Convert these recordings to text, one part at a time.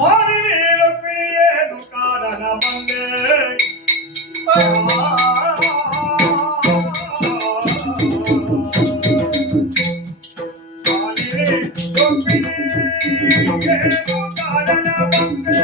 ಮಾನವೀಯನು ಕಾರಣ ಬಂದೆ ಕಾರಣ ಬಂದೆ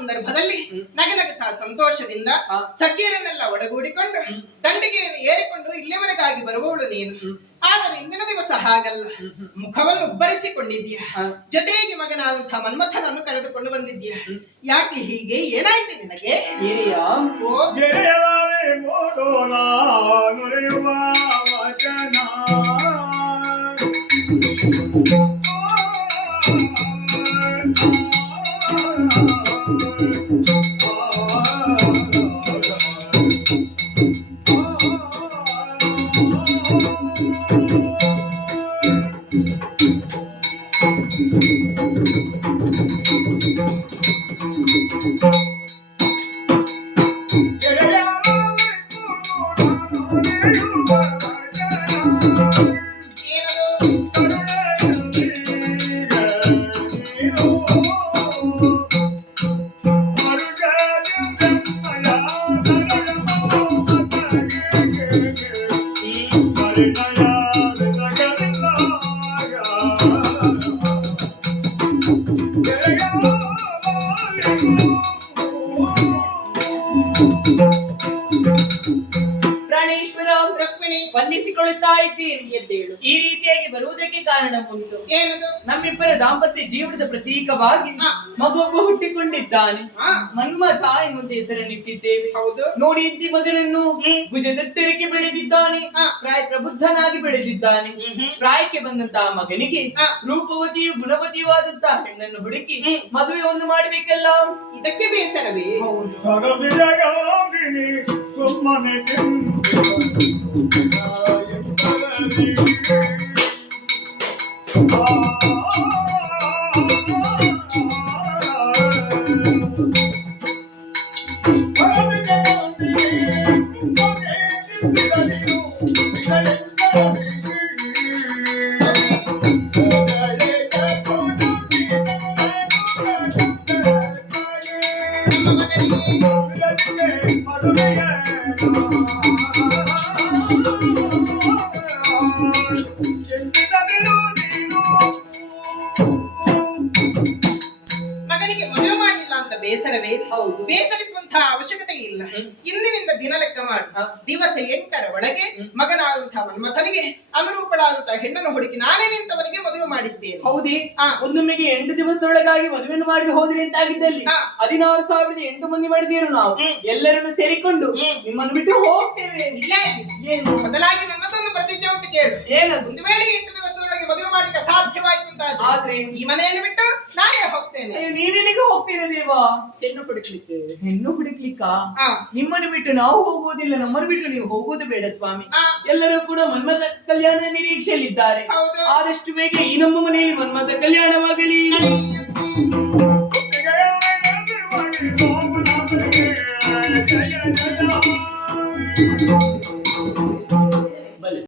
ಸಂದರ್ಭದಲ್ಲಿ ನಗನಗುತ್ತಾ ಸಂತೋಷದಿಂದ ಸಖಿಯರನ್ನೆಲ್ಲ ಒಡಗೂಡಿಕೊಂಡು ದಂಡಿಗೆಯನ್ನು ಏರಿಕೊಂಡು ಇಲ್ಲಿವರೆಗಾಗಿ ಬರುವವಳು ನೀನು. ಆದರೆ ಇಂದಿನ ದಿವಸ ಹಾಗಲ್ಲ, ಮುಖವನ್ನು ಉಬ್ಬರಿಸಿಕೊಂಡಿದ್ದೀಯ, ಜೊತೆಗೆ ಮಗನಾದಂತಹ ಮನ್ಮಥನನ್ನು ಕರೆದುಕೊಂಡು ಬಂದಿದ್ದೀಯ. ಯಾಕೆ ಹೀಗೆ? ಏನಾಯ್ತು ನಿನಗೆ? ಪ್ರಾಣೇಶ್ವರ, ವಂದಿಸಿಕೊಳ್ಳುತ್ತಾ ಇದ್ದೀನಿ. ಎದ್ದೇಳು. ಈ ರೀತಿಯಾಗಿ ಬರುವುದಕ್ಕೆ ಕಾರಣ ಉಂಟು. ಏನದು? ನಮ್ಮಿಬ್ಬರ ದಾಂಪತ್ಯ ಜೀವನದ ಪ್ರತೀಕವಾಗಿ ಮಗುವೊಬ್ಬ ಹುಟ್ಟಿಕೊಂಡಿದ್ದಾನೆ. ಮನ್ಮಥ ಎನ್ನುವಂತ ಹೆಸರನ್ನಿಟ್ಟಿದ್ದೇವೆ. ಹೌದು. ನೋಡಿ, ಇಂತಿ ಮಗನನ್ನು ಭುಜದೆತ್ತರಕ್ಕೆ ಬೆಳೆದಿದ್ದಾನೆ, ಪ್ರಾಯ ಪ್ರಬುದ್ಧನಾಗಿ ಬೆಳೆದಿದ್ದಾನೆ. ಪ್ರಾಯಕ್ಕೆ ಬಂದಂತಹ ಮಗನಿಗೆ ರೂಪವತಿಯು ಗುಣವತಿಯೂ ಆದಂತಹ ಹೆಣ್ಣನ್ನು ಹುಡುಕಿ ಮದುವೆಯನ್ನು ಮಾಡಬೇಕಲ್ಲ. ಇದಕ್ಕೆ ಬೇಸರವೇ? ಮಗನಿಗೆ ಮದುವೆ ಮಾಡಲಿಲ್ಲ ಅಂತ ಬೇಸರವೇ? ಬೇಸರಿಸುವಂತಹ ಅವಶ್ಯಕತೆ ಇಲ್ಲ. ಇಂದಿನಿಂದ ದಿನ ಲೆಕ್ಕ ಮಾಡು. ದಿವಸ 8ರ ಒಳಗೆ ಮಗನಾದಂತಹ ಮನ್ಮಥನಿಗೆ ಅನುರೂಪಳಾದಂತಹ ಹೆಣ್ಣನ್ನು ಹುಡುಕಿ ನಾನೇ ನಿಂತವನಿಗೆ ಮದುವೆ ಮಾಡಿಸ್ತೇನೆ. ಹೌದೇ? ಒನ್ನೊಮ್ಮೆಗೆ 8 ದಿವಸದೊಳಗಾಗಿ ಮದುವೆಯನ್ನು ಮಾಡಿ ಹೋದ್ರಿ ಅಂತಾಗಿದ್ದಲ್ಲಿ 16,008 ಮಂದಿ ಮಾಡಿದೇರು. ನಾವು ಎಲ್ಲರನ್ನು ಸೇರಿಕೊಂಡು ನಿಮ್ಮನ್ನು ಬಿಟ್ಟು ಹೋಗ್ತೇವೆ. ಏನು? ಬದಲಾಗಿ ನನ್ನದೊಂದು ಪ್ರತಿಜ್ಞೆ ಉಂಟು, ಕೇಳು. ಏನದು? ಒಂದು ವೇಳೆ 8 ದಿವಸದೊಳಗೆ ಮದುವೆ ಮಾಡಲಿಕ್ಕೆ ಸಾಧ್ಯವಾಯಿತು ಅಂತ ಆದ್ರೆ ಈ ಮನೆಯನ್ನು ಬಿಟ್ಟು ನಾನೇ ಹೋಗ್ತೇನೆ. ನೀನಿಗೆ ಹೋಗ್ತೀರ ದೇವಾ? ಹೆಣ್ಣು ಹುಡುಕ್ಲಿಕ್ಕೆ. ಹೆಣ್ಣು ಹುಡುಕ್ಲಿಕ್ಕ? ನಿಮ್ಮನ್ನು ಬಿಟ್ಟು ನಾವು ಹೋಗುವುದಿಲ್ಲ, ನಮ್ಮನ್ನು ಬಿಟ್ಟು ನೀವು ಹೋಗುವುದು ಬೇಡ ಸ್ವಾಮಿ. ಎಲ್ಲರೂ ಕೂಡ ಮನ್ಮಥ ಕಲ್ಯಾಣ ನಿರೀಕ್ಷೆಯಲ್ಲಿದ್ದಾರೆ. ಆದಷ್ಟು ಬೇಗ ಈ ನಮ್ಮ ಮನೆಯಲ್ಲಿ ಮನ್ಮಥ ಕಲ್ಯಾಣವಾಗಲಿ. ಜಯ